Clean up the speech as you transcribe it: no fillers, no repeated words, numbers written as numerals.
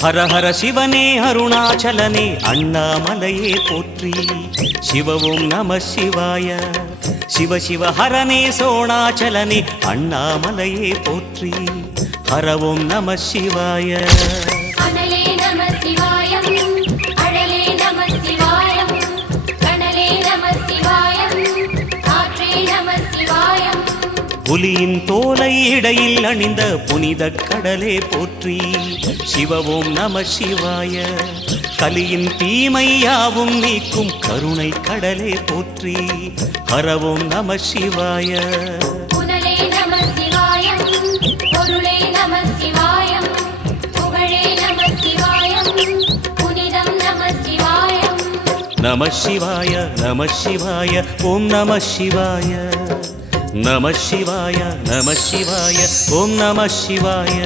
ஹர ஹர சிவனே அருணாச்சலனே அண்ணாமலையே போற்றி. சிவ ஓம் நம சிவாய. சிவ சிவ ஹரனே சோணாச்சலனே அண்ணாமலையே போற்றி. ஹர ஓம் நம சிவாய. அனலே நம சிவாயம், அழலே நம சிவாயம், கனலே நம சிவாயம், காற்றே நம சிவாயம். புலியின் தோலை இடையில் அணிந்த புனித கடலே போற்றி. சிவ ஓம் நம சிவாய. கலியின் தீமையாவும் நீக்கும் கருணை கடலே போற்றி. ஹர ஓம் நம சிவாய. புனலே நம சிவாயம், பொருளே நம சிவாயம், புகழே நம சிவாயம், புனிதம் நம சிவாயம். நம சிவாய நம சிவாய ஓம் நம சிவாய. நம சிவாய நம சிவாய ஓம் நம சிவாய.